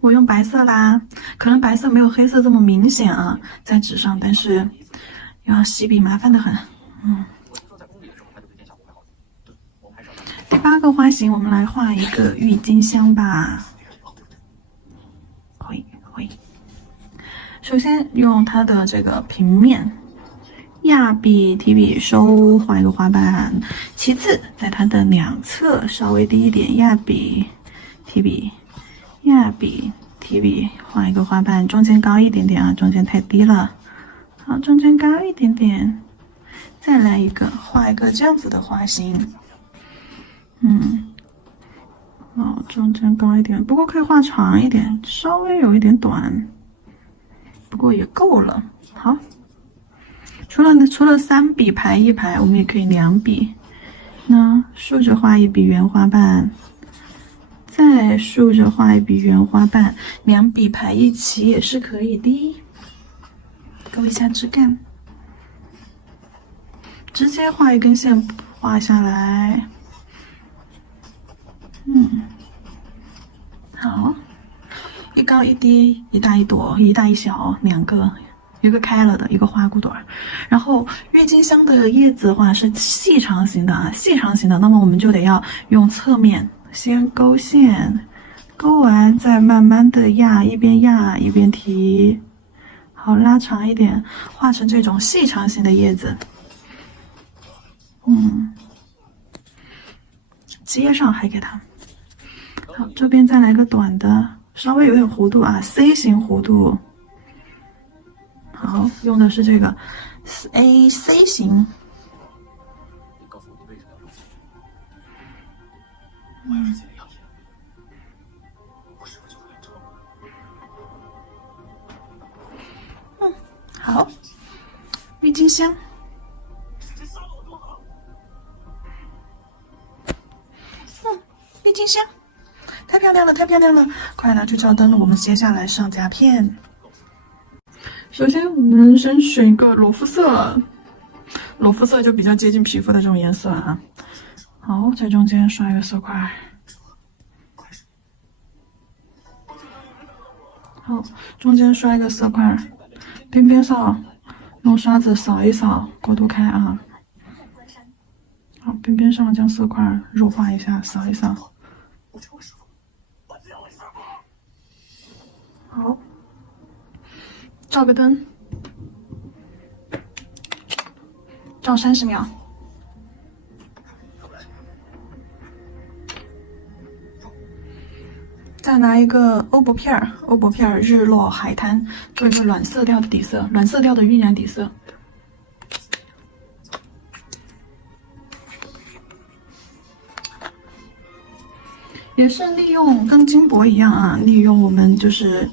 我用白色啦，可能白色没有黑色这么明显啊，在纸上，但是要洗笔麻烦的很。第8个花型，我们来画一个郁金香吧。会。首先用它的这个平面，压笔、提笔收，画一个花瓣。其次，在它的两侧稍微低一点，压笔、提笔。压笔、提笔，画一个花瓣，中间高一点点啊，中间太低了。好，中间高一点点，再来一个，画一个这样子的花型。中间高一点，不过可以画长一点，稍微有一点短，不过也够了。好，除了3笔排一排，我们也可以2笔。那竖着画一笔圆花瓣。再竖着画一笔圆花瓣，2笔排一起也是可以的。勾一下枝干，直接画一根线画下来。好，一高一低，一大一朵，一大一小，2个，一个开了的，一个花骨朵。然后郁金香的叶子的话是细长型的啊，细长型的，那么我们就得要用侧面。先勾线，勾完再慢慢的压，一边压一边提，好，拉长一点，画成这种细长型的叶子。接上还给它。好，这边再来个短的，稍微有点弧度啊 ，C 型弧度。好，用的是这个 C 型。好，郁金香。郁金香，太漂亮了，太漂亮了！快拿去照灯了，我们接下来上夹片。首先，我们先选一个裸肤色，裸肤色就比较接近皮肤的这种颜色啊。好，在中间刷一个色块。好，中间刷一个色块，边边上用刷子扫一扫，过渡开啊。好，边边上将色块弱化一下，扫一扫。好，照个灯，照30秒。再拿一个欧泊片日落海滩做一个暖色调的底色，暖色调的晕染底色。也是利用跟金箔一样啊，利用我们就是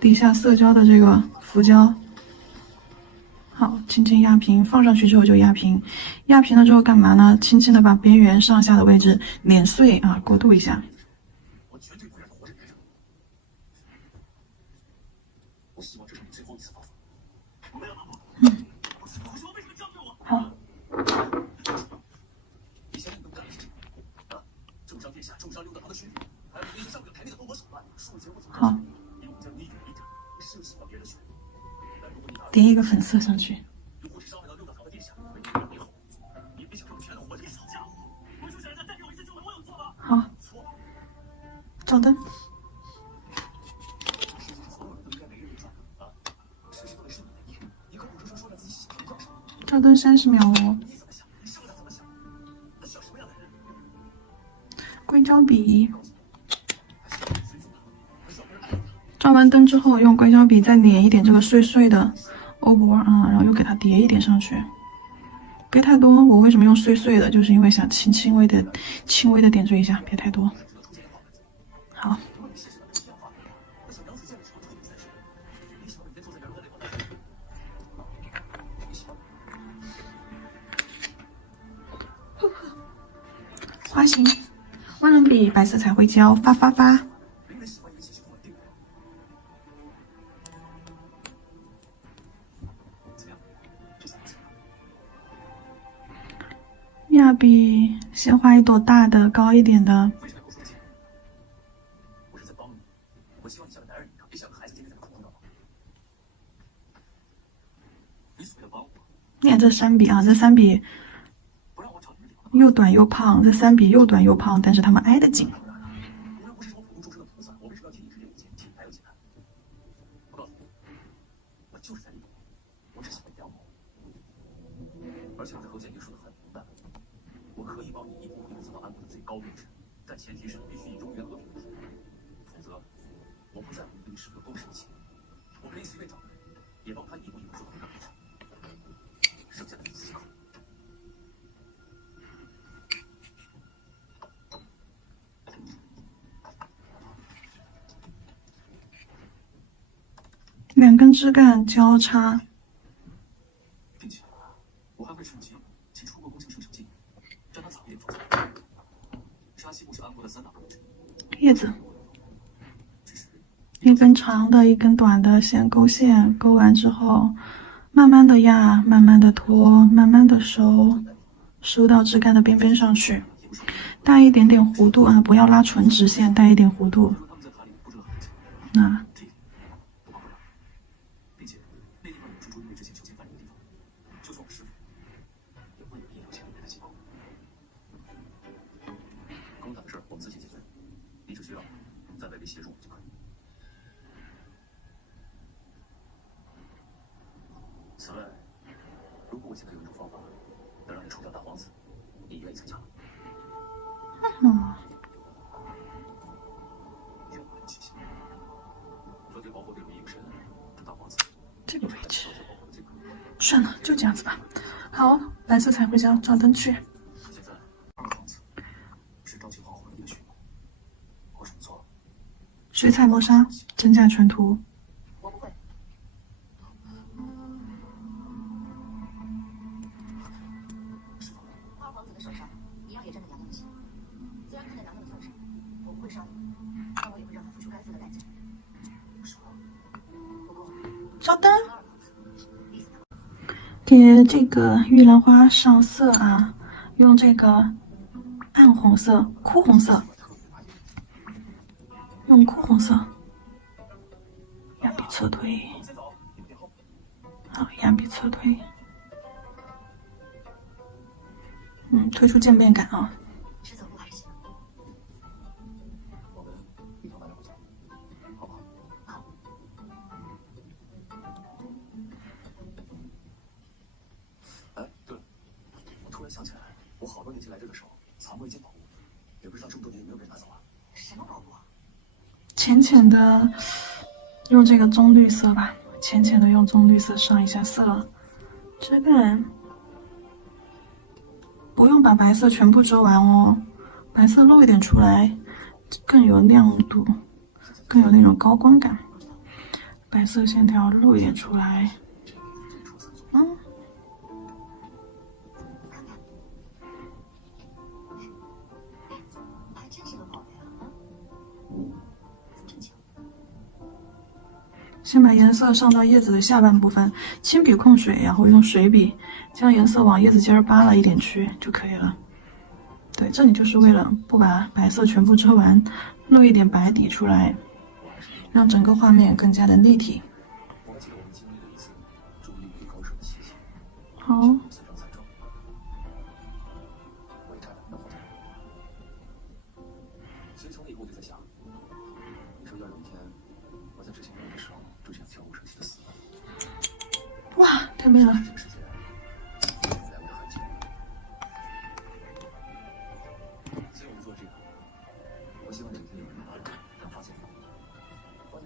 底下色胶的这个浮胶。好，轻轻压平，放上去之后就压平。压平了之后干嘛呢？轻轻的把边缘上下的位置碾碎啊，过渡一下。好。好。叠一个粉色上去。好，照灯。照灯30秒哦。硅胶笔。照完灯之后，用硅胶笔再捻一点这个碎碎的欧泊啊，然后又给它叠一点上去，别太多。我为什么用碎碎的？就是因为想轻微的点缀一下，别太多。好，花型，万能笔、白色彩绘胶，发。压笔，先画一朵大的、高一点的，你看这3比啊，这3比又短又胖，这3比又短又胖，但是他们挨得紧。2根枝干交叉，并且我还会趁机请出国工程生成记，让他早一点放假。沙西木是安国的3大位置。叶子，一根长的，一根短的，先勾线，勾完之后，慢慢的压，慢慢的拖，慢慢的收到枝干的边边上去，带一点点弧度啊，不要拉纯直线，带一点弧度。那。协助就可以。此外，如果我现在有一种方法能让你除掉大王子，你愿意参加吗？这个位置，算了，就这样子吧。好，蓝色彩绘胶，照灯去。现在2个王子是朝气黄昏的夜巡，我怎么做？水彩磨砂，真假全图。我不会。花皇子的手上一样也沾着娘娘的血，虽然看在娘娘的份上，我不会杀你，但我也会让他付出该付的代价。不过，照灯。给这个玉兰花上色啊，用这个暗红色、哭红色，用哭红色，压笔侧推，好，压笔侧推，推出渐变感啊。是走路还是行？我们一头白了回家，好不好？好。哎，对了，我突然想起来，我好多年前来这的时候藏过一件宝物，也不知道这么多年有没有人拿走啊？什么宝物啊？浅浅的用这个棕绿色吧，浅浅的用棕绿色上一下色，枝干不用把白色全部遮完哦，白色露一点出来，更有亮度，更有那种高光感。白色线条露一点出来，还真是个宝贝啊！真巧。先把颜色上到叶子的下半部分，轻笔控水，然后用水笔将颜色往叶子尖儿扒拉一点去就可以了。对，这里就是为了不把白色全部遮完，露一点白底出来，让整个画面更加的立体。好。所以从那以后我就在想，你说要有一天我在之前的时候就这样悄无声息的死了，哇，太美了！这个世界来我的痕迹。所以我就做这个，我希望有一天有人能发现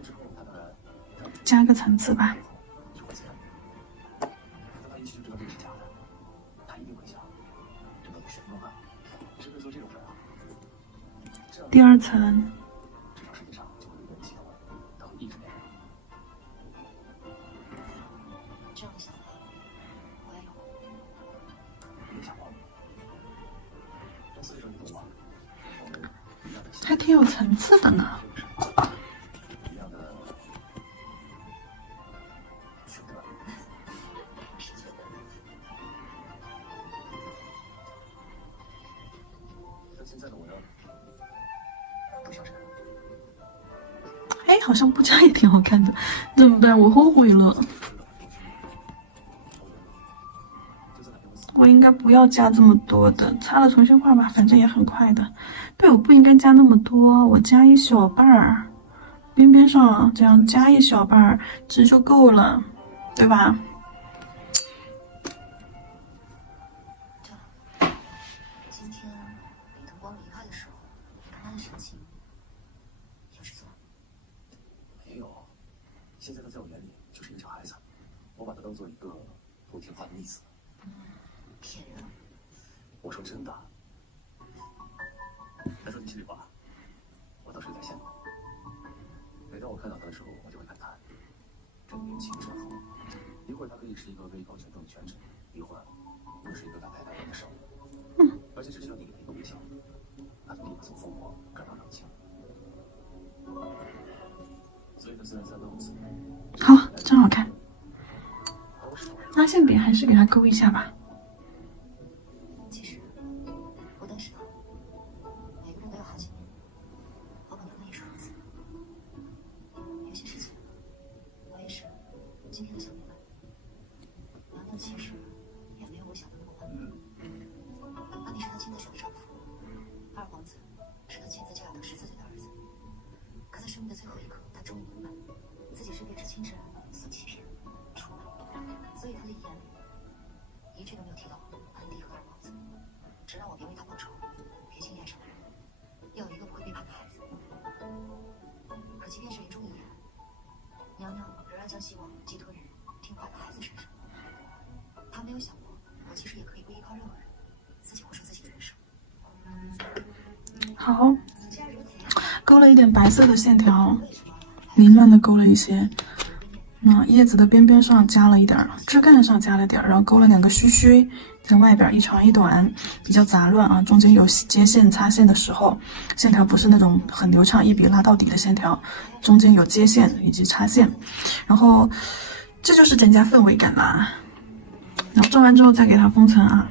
之后，他当然加个层次吧。就会想，当他一去就知道这个是假的，他一定会想，这到底什么啊？你是不是做这种事啊？第2层，至少世界上就会有一个人记得我，他会一直那样。这样的想法，我也有。没想过，所以说你懂吗？还挺有层次的呢。一样的选择。是觉得。但现在的我呢？不像是。哎，好像不加也挺好看的，怎么办？我后悔了。我应该不要加这么多的，擦了重新画吧，反正也很快的。对，我不应该加那么多，我加一小半儿，边边上这样加一小半儿，这就够了，对吧？今天李灯光离开的时候，看他的神情，有事做？没有，现在他在我眼里就是一个小孩子，我把他当做一个不听话的逆子。骗人！我说真的。来说句心里话，我倒是有点羡慕。每当我看到他的时候，我就会感叹，这个年轻真好。一会儿他可以是一个位高权重的权臣，一会儿又是一个感慨难言的少年。而且只需要你给他一个微笑，他就立刻从疯狂转到冷静。所以他虽然三番五次，好，真好看。拉线笔还是给它勾一下吧。其实不单是他，每个人都要好几面。我可能也是如此。有些事情，我也是今天才想明白。娘娘其实也没有我想的那么完美。安迪是她亲自选的丈夫，二皇子是她亲自教养到14岁的儿子。可在生命的最后一刻，她终于明白，自己是被至亲之人所欺骗、出卖，所以她的遗言里一句都没有提到安迪和二皇子，只让我别为他报仇，别轻言上人，要一个不会背叛的孩子。可即便是临终遗言，娘娘仍然将希望寄托于听话的孩子身上。她没有想过，我其实也可以不依靠任何人，自己活成自己的人生。好，勾了一点白色的线条，凌乱的勾了一些。那叶子的边边上加了一点，枝干上加了点，然后勾了两个须须，在外边一长一短，比较杂乱啊。中间有接线擦线的时候，线条不是那种很流畅一笔拉到底的线条，中间有接线以及擦线，然后这就是增加氛围感啦。然后做完之后再给它封层啊。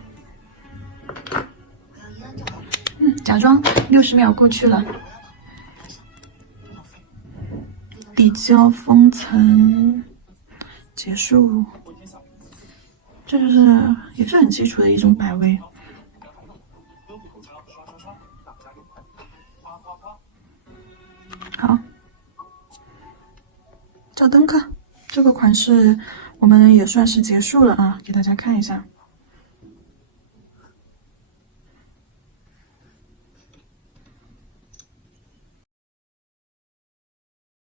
假装60秒过去了。底胶封层结束，这就是也是很基础的一种摆位。好，照灯课这个款式我们也算是结束了啊，给大家看一下。